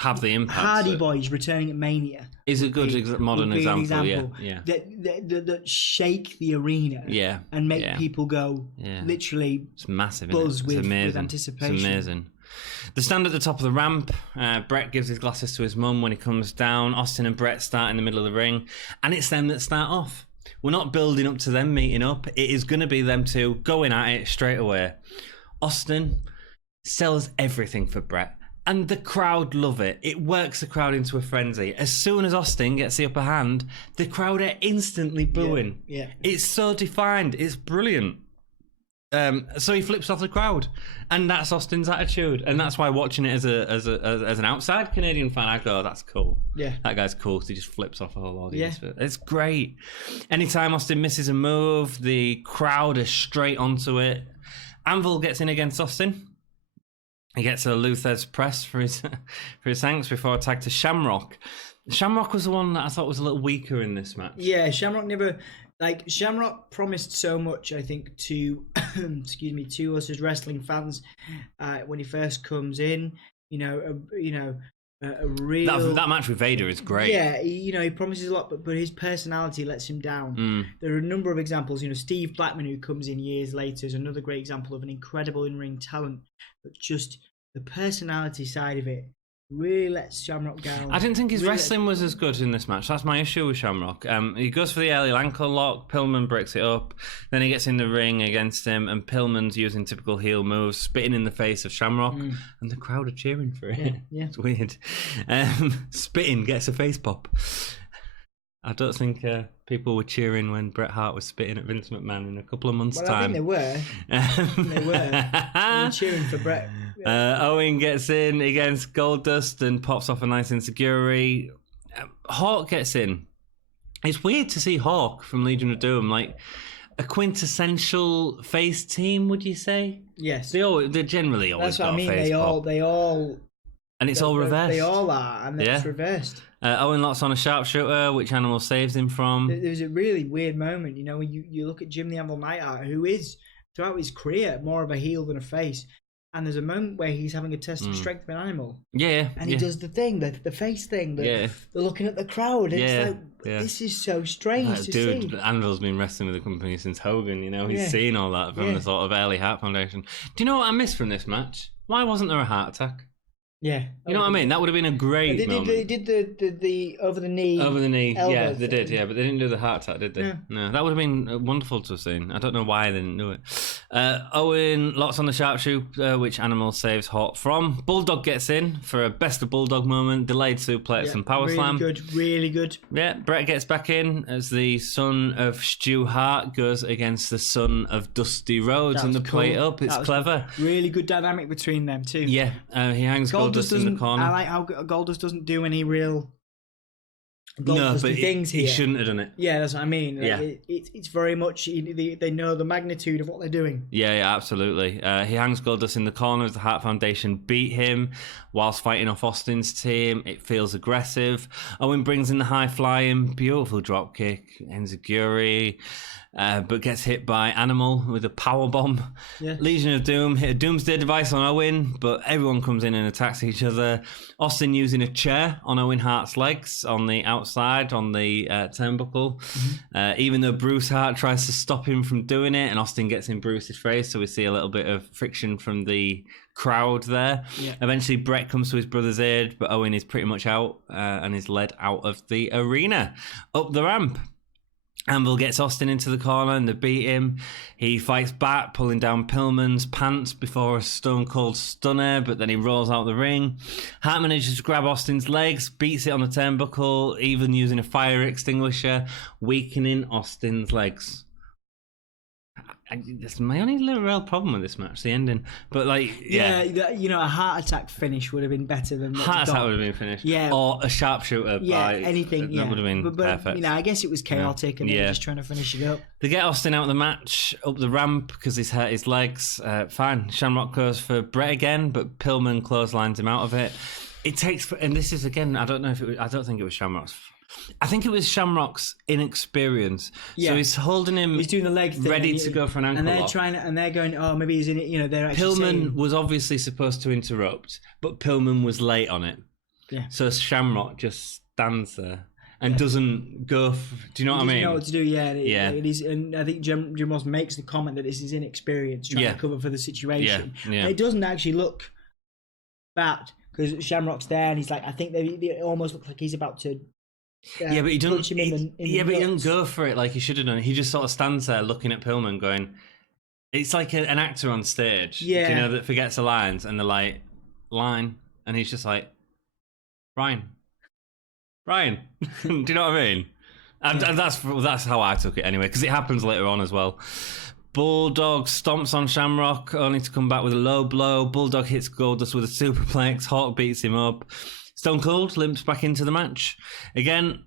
have the impact. Hardy Boys returning at Mania is a good modern example. Yeah. That shake the arena. Yeah. And make people go literally. It's massive. Buzz with anticipation. It's amazing. The stand at the top of the ramp. Brett gives his glasses to his mum when he comes down. Austin and Brett start in the middle of the ring, and it's them that start off. We're not building up to them meeting up. It is going to be them two going at it straight away. Austin sells everything for Brett, and the crowd love it. It works the crowd into a frenzy. As soon as Austin gets the upper hand, the crowd are instantly booing. Yeah. It's so defined. It's brilliant. So he flips off the crowd, and that's Austin's attitude, and that's why watching it as an outside Canadian fan, I go, "That's cool. Yeah, that guy's cool." Because he just flips off a whole audience. Yeah. It's great. Anytime Austin misses a move, the crowd are straight onto it. Anvil gets in against Austin. He gets a Luther's press for his thanks before a tag to Shamrock. Shamrock was the one that I thought was a little weaker in this match. Yeah, Shamrock promised so much, I think, to to us as wrestling fans when he first comes in. A real that match with Vader is great. Yeah, he promises a lot, but his personality lets him down. There are a number of examples. Steve Blackman, who comes in years later, is another great example of an incredible in-ring talent, but just the personality side of it Really lets Shamrock down. I didn't think his wrestling was as good in this match. That's my issue with Shamrock. He goes for the early ankle lock. Pillman breaks it up. Then he gets in the ring against him, and Pillman's using typical heel moves, spitting in the face of Shamrock, and the crowd are cheering for it. Yeah. It's weird. Spitting gets a face pop. I don't think people were cheering when Bret Hart was spitting at Vince McMahon in a couple of months' time. I think they were. They were cheering for Bret. Owen gets in against Goldust and pops off a nice insecurity. Hawk gets in. It's weird to see Hawk from Legion of Doom, like a quintessential face team, would you say? Yes. They generally always got a face pop. They all... And it's all reversed. They all are, and then it's reversed. Owen locks on a sharpshooter, which Animal saves him from. There's a really weird moment, you know, when you look at Jim the Anvil Neidhart, who is, throughout his career, more of a heel than a face. And there's a moment where he's having a test of strength of an animal. Yeah. And he does the thing, the face thing. They're looking at the crowd. It's like, this is so strange to see. Dude, Anvil's been wrestling with the company since Hogan, you know. He's seen all that from the sort of early Hart Foundation. Do you know what I missed from this match? Why wasn't there a heart attack? Yeah. You know what I mean? That would have been a great moment. They did the over the knee. Over the knee, yeah, they did, yeah, but they didn't do the heart attack, did they? No, that would have been wonderful to have seen. I don't know why they didn't do it. Owen locks on the sharpshooter, which Animal saves Hart from. Bulldog gets in for a best of Bulldog moment, delayed suplex and power slam. Really good. Yeah, Bret gets back in as the son of Stu Hart goes against the son of Dusty Rhodes and the plate up. It's clever. Cool. Really good dynamic between them too. Yeah, he hangs Goldust in the corner. I like how Goldust doesn't do any real things here. He shouldn't have done it. Yeah, that's what I mean. It's very much they know the magnitude of what they're doing. Yeah, absolutely. He hangs Goldust in the corner as the Hart Foundation beat him whilst fighting off Austin's team. It feels aggressive. Owen brings in the high flying, beautiful drop kick, enziguri, but gets hit by Animal with a power bomb. Yeah. Legion of Doom hit a Doomsday device on Owen, but everyone comes in and attacks each other. Austin using a chair on Owen Hart's legs on the outside on the turnbuckle. Even though Bruce Hart tries to stop him from doing it, and Austin gets in Bruce's face, so we see a little bit of friction from the crowd there. Eventually Bret comes to his brother's aid, but Owen is pretty much out and is led out of the arena up the ramp. Anvil gets Austin into the corner and they beat him. He fights back, pulling down Pillman's pants before a Stone Cold Stunner, but then he rolls out the ring. Hart manages to grab Austin's legs, beats it on the turnbuckle, even using a fire extinguisher, weakening Austin's legs. That's my only little real problem with this match, the ending. But a heart attack finish would have been better than heart attack would have been finished. Yeah, or a sharpshooter. Anything. That would have been perfect. You know, I guess it was chaotic and they were just trying to finish it up. They get Austin out of the match up the ramp because he's hurt his legs. Fine. Shamrock goes for Bret again, but Pillman clotheslines him out of it. It takes, and this is again, I don't think it was Shamrock's. I think it was Shamrock's inexperience. Yeah. So he's holding him. He's doing the leg thing, ready to go for an ankle and they're lock. and they're going. Oh, maybe he's in it. You know, they're actually. Pillman was obviously supposed to interrupt, but Pillman was late on it. Yeah. So Shamrock just stands there and doesn't go. Do you know what I mean? Know what to do. Yeah. It is, and I think Jim Ross makes the comment that this is inexperience trying to cover for the situation. Yeah. And it doesn't actually look bad because Shamrock's there and he's like. I think they almost looks like he's about to. But he doesn't. He doesn't go for it like he should have done. He just sort of stands there looking at Pillman, going, "It's like an actor on stage, that forgets the lines, and they're like, line, and he's just like, Ryan." Do you know what I mean? And that's how I took it anyway, because it happens later on as well. Bulldog stomps on Shamrock, only to come back with a low blow. Bulldog hits Goldust with a superplex. Hawk beats him up. Stone Cold limps back into the match. Again,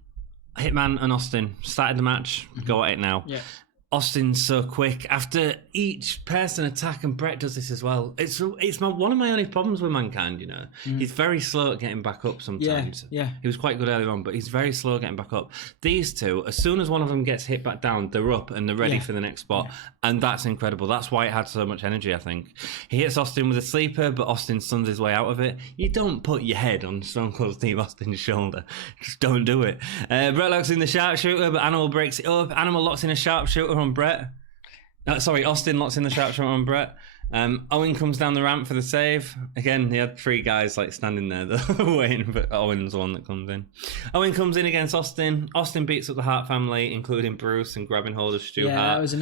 Hitman and Austin started the match. Go at it now. Yeah. Austin's so quick. After each person attack, and Bret does this as well. It's one of my only problems with Mankind, you know. He's very slow at getting back up sometimes. Yeah. He was quite good earlier on, but he's very slow at getting back up. These two, as soon as one of them gets hit back down, they're up and they're ready for the next spot. Yeah. And that's incredible. That's why it had so much energy, I think. He hits Austin with a sleeper, but Austin stuns his way out of it. You don't put your head on Stone Cold Steve Austin's shoulder. Just don't do it. Bret locks in the sharpshooter, but Animal breaks it up. Animal locks in a sharpshooter on Bret. Austin locks in the sharpshooter on Bret. Owen comes down the ramp for the save. Again, he had 3 guys like standing there waiting, but Owen's the one that comes in. Owen comes in against Austin. Austin beats up the Hart family, including Bruce, and grabbing hold of Stu Hart. That was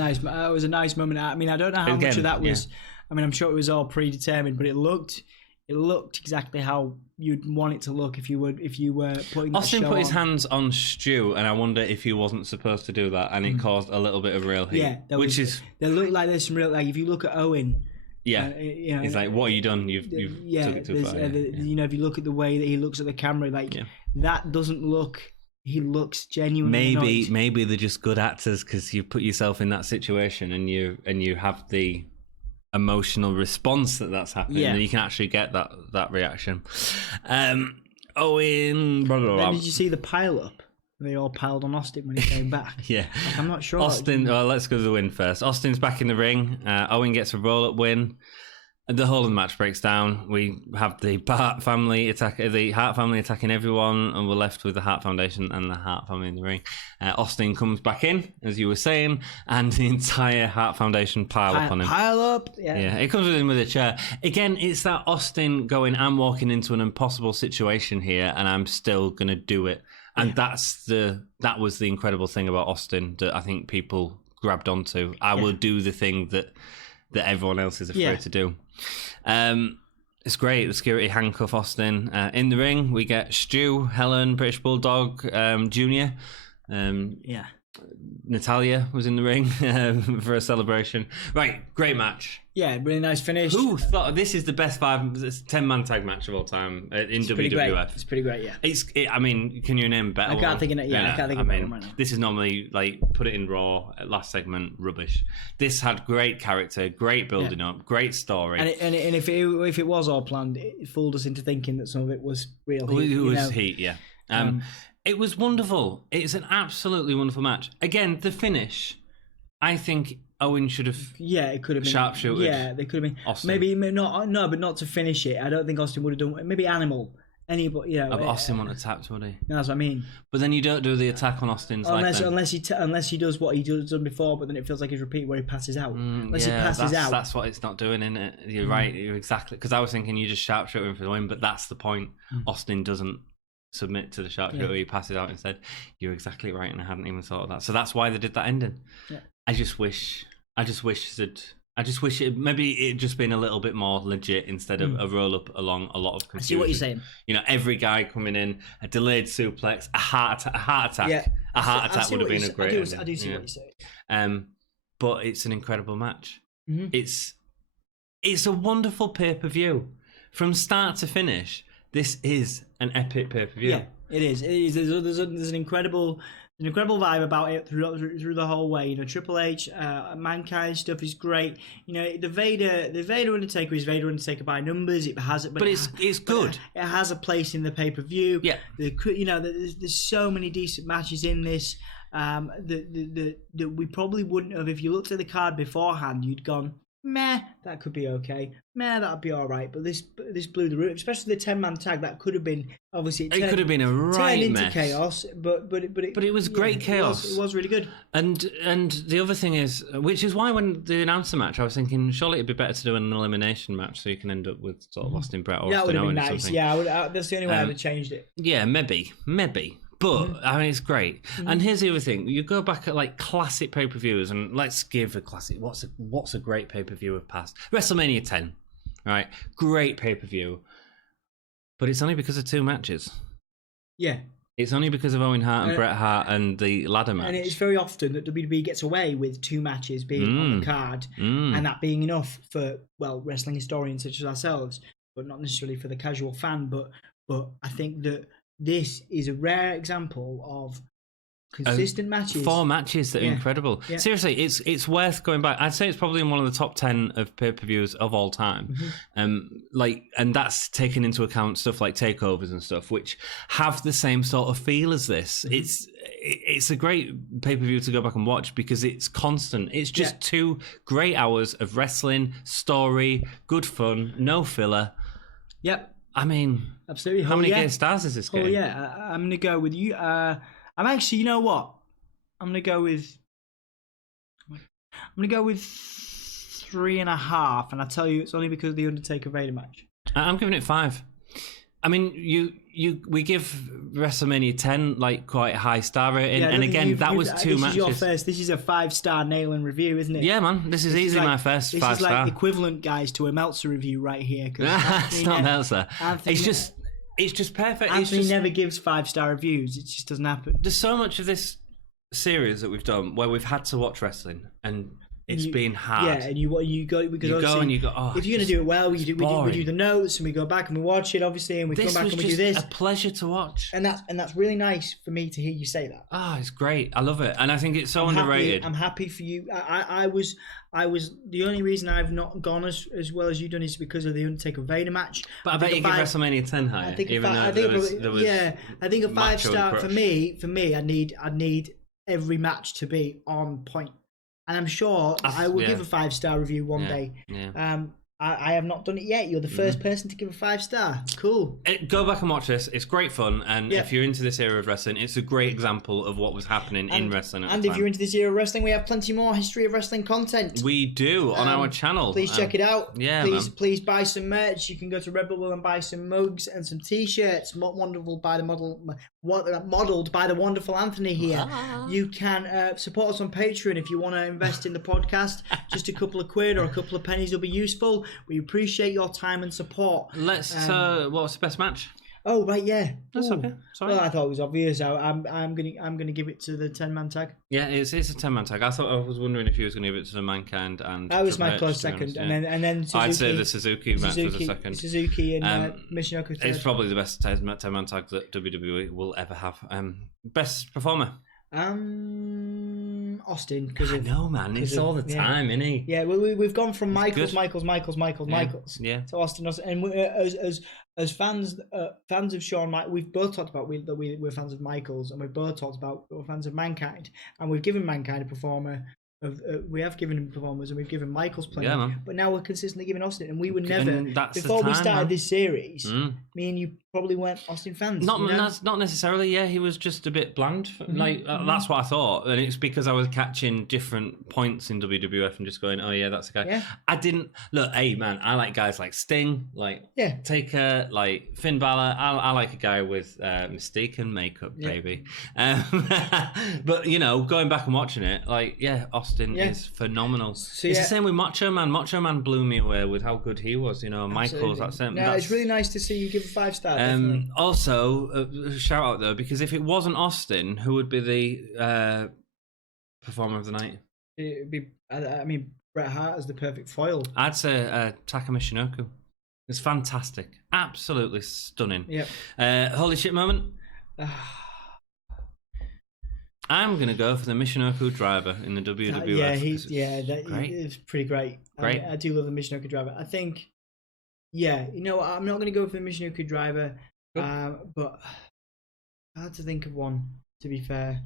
a nice moment. I mean, I don't know how much of that was. I mean, I'm sure it was all predetermined, but it looked exactly how you'd want it to look if you were putting. Austin put his hands on Stu, and I wonder if he wasn't supposed to do that, and it caused a little bit of real heat. Yeah, there looked like there's some real, like, if you look at Owen. Yeah, he's like, "What have you done? You've took it too far." You know, if you look at the way that he looks at the camera, like that doesn't look. He looks genuinely. Maybe they're just good actors because you put yourself in that situation and you have the emotional response that's happening, and you can actually get that reaction. Owen. Then did you see the pile up? They all piled on Austin when he came back. Yeah. Like, I'm not sure. Austin, well, let's go to the win first. Austin's back in the ring. Owen gets a roll-up win. The whole of the match breaks down. We have the Hart family attacking everyone, and we're left with the Hart Foundation and the Hart family in the ring. Austin comes back in, as you were saying, and the entire Hart Foundation pile up on him. Pile up? Yeah, it comes with him with a chair. Again, it's that Austin going, I'm walking into an impossible situation here, and I'm still going to do it. And that was the incredible thing about Austin that I think people grabbed onto. I will do the thing that everyone else is afraid to do. It's great. The security handcuff Austin. In the ring, we get Stu, Helen, British Bulldog, Junior. Natalia was in the ring for a celebration. Right, great match. Yeah, really nice finish. Who thought this is the best 10-man tag match of all time in WWF? It's pretty great, yeah. I mean, can you name better? I can't think of it. Yeah, I can't think of it right now. This is normally like put it in Raw last segment rubbish. This had great character, great building up, great story. And if it was all planned, it fooled us into thinking that some of it was real heat. It was heat, yeah. It was wonderful. It's an absolutely wonderful match. Again, the finish, I think Owen should have. Yeah, it could have been sharpshooted. Yeah, they could have been. Austin. Maybe not. No, but not to finish it. I don't think Austin would have done. Maybe Animal. Anybody, but Austin wouldn't have tapped, would he? No, that's what I mean. But then you don't do the attack on Austin's unless he does what he done before, but then it feels like he's repeating where he passes out. Unless he passes out. That's what it's not doing, isn't it? You're right. You're exactly, because I was thinking you just sharpshoot him for the win, but that's the point. Austin doesn't submit to the sharpshooter. He passes out instead. You're exactly right, and I hadn't even thought of that. So that's why they did that ending. Yeah. I just wish it maybe it just been a little bit more legit instead of a roll up along a lot of confusion. I see what you're saying. You know, every guy coming in, a delayed suplex, a heart attack. Yeah. A heart attack would have been a great ending. I do see what you're saying. But it's an incredible match. Mm-hmm. It's a wonderful pay-per-view. From start to finish, this is an epic pay-per-view. Yeah, it is. There's an incredible vibe about it through the whole way. You know, Triple H, Mankind stuff is great. You know, the Vader Undertaker is Vader Undertaker by numbers. It's good. It has a place in the pay-per-view. Yeah. There's so many decent matches in this that we probably wouldn't have if you looked at the card beforehand. You'd gone, meh, that could be okay. Meh, that'd be all right. But this blew the roof, especially the 10-man tag. That could have been obviously. It could have been a right turned mess. Into chaos, but it was great chaos. It was really good. And the other thing is, which is why when they announced the match, I was thinking surely it'd be better to do an elimination match so you can end up with sort of Austin Brett or Austin Owen or something. Nice. Yeah, that's the only way I would have changed it. Yeah, maybe. But I mean, it's great. Mm-hmm. And here's the other thing: you go back at like classic pay-per-views, and let's give a classic. What's a great pay-per-view of past? WrestleMania 10, right? Great pay-per-view, but it's only because of 2 matches. Yeah, it's only because of Owen Hart and Bret Hart and the ladder match. And it's very often that WWE gets away with 2 matches being on the card, and that being enough for wrestling historians such as ourselves, but not necessarily for the casual fan. But I think that this is a rare example of consistent matches. 4 matches that are incredible. Yeah. Seriously, it's worth going back. I'd say it's probably in one of the top 10 of pay-per-views of all time. Mm-hmm. And that's taking into account stuff like takeovers and stuff, which have the same sort of feel as this. Mm-hmm. It's a great pay-per-view to go back and watch because it's constant. It's just 2 great hours of wrestling, story, good fun, no filler. Yep. I mean, absolutely. How many gay stars is this game? Oh yeah, I'm gonna go with you. I'm actually, you know what? I'm gonna go with 3.5, and I tell you, it's only because of the Undertaker Vader match. I'm giving it 5. I mean, we give WrestleMania 10 like quite a high star rating, and again, that was 2 matches. This is a 5-star nailing review, isn't it? Yeah, man, this is easily my first 5-star. This is like equivalent, guys, to a Meltzer review right here. It's not Meltzer. It's just perfect. Anthony never gives 5-star reviews. It just doesn't happen. There's so much of this series that we've done where we've had to watch wrestling, and it's been hard. Yeah, and you go because you go and you go. Oh, if you're gonna do it well, we do the notes, and we go back and we watch it, obviously, and we come back and we do this. A pleasure to watch, and that's really nice for me to hear you say that. Oh, it's great. I love it, and I think it's so underrated. I'm happy for you. I was the only reason I've not gone as well as you've done is because of the Undertaker Vader match. But I bet you give WrestleMania 10 higher. I think a 5-star for me. I need every match to be on point. And I'm sure I will give a 5-star review one day. Yeah. I have not done it yet. You're the first person to give a 5-star. Cool. Go back and watch this. It's great fun. And if you're into this era of wrestling, it's a great example of what was happening in wrestling at the time. And if you're into this era of wrestling, we have plenty more history of wrestling content. We do on our channel. Please check it out. Yeah, please buy some merch. You can go to Redbubble and buy some mugs and some t-shirts. Modeled by the wonderful Anthony here. You can support us on Patreon if you want to invest in the podcast. Just a couple of quid or a couple of pennies will be useful. We appreciate your time and support. What's the best match? Oh right, yeah. That's okay. Sorry. Well, I thought it was obvious. I'm gonna give it to the 10-man tag. Yeah, it's a 10-man tag. I was wondering if you was gonna give it to the Mankind and. That was my close second, and then Suzuki, I'd say the Suzuki match was a second. Suzuki and Michinoku. It's probably the best 10-man tag that WWE will ever have. Best performer. Austin, because I know, man, it's all the time, isn't he? Yeah, we've gone from Michaels to Austin, and as fans of Shawn, we've both talked about that we're fans of Michaels, and we've both talked about we're fans of Mankind, and we've given Mankind a performer. We have given him performers, and we've given Michaels plenty, but now we're consistently giving Austin, and we would never. Before we started this series, me and you probably weren't Austin fans. Not necessarily. Yeah, he was just a bit bland. That's what I thought, and it's because I was catching different points in WWF and just going, "Oh yeah, that's the guy." Yeah. I didn't look. Hey man, I like guys like Sting, like Taker, like Finn Balor. I like a guy with Mystique and makeup, baby. But going back and watching it, Austin is phenomenal. So, it's the same with Macho Man. Macho Man blew me away with how good he was. Michaels. That's it. No, it's really nice to see you give a 5-star. Also, shout out though, because if it wasn't Austin, who would be the performer of the night? It would be. Bret Hart as the perfect foil. I'd say Taka Michinoku. It's fantastic, absolutely stunning. Yeah. Holy shit moment. I'm going to go for the Michinoku driver in the WWF. It's pretty great. Great. I do love the Michinoku driver. I think, I'm not going to go for the Michinoku driver, but I had to think of one, to be fair.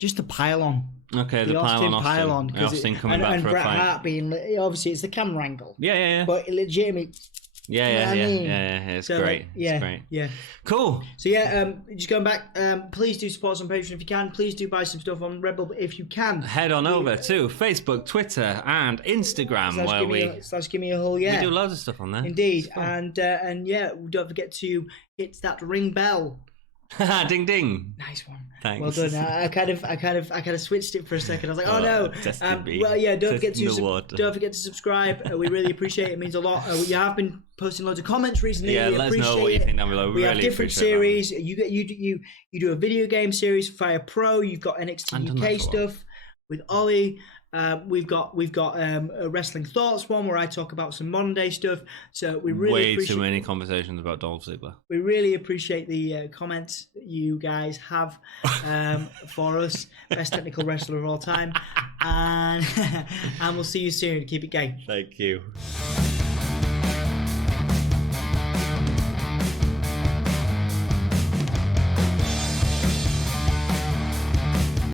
Just the pylon. Okay, the Austin pylon. Austin coming back for a fight. And Bret Hart being, obviously, it's the camera angle. Yeah. But legitimately... Yeah. It's great. It's great. Yeah. Cool. So just going back, please do support us on Patreon if you can. Please do buy some stuff on Redbubble if you can. Head on over to Facebook, Twitter, and Instagram Gimme a Hull. We do loads of stuff on there. Indeed, and don't forget to hit that ring bell. Ding ding. Nice one. Thanks. Well done. I kind of switched it for a second. I was like, oh no. Don't forget to subscribe. We really appreciate it. It means a lot. You have been posting loads of comments recently. Yeah, let us know what you think down below. We have different series. You do a video game series for Fire Pro. You've got NXT UK stuff with Ollie. We've got a Wrestling Thoughts one where I talk about some modern day stuff. So we really way too many conversations about Dolph Ziggler. We really appreciate the comments that you guys have for us. Best technical wrestler of all time, and we'll see you soon. Keep it gay. Thank you.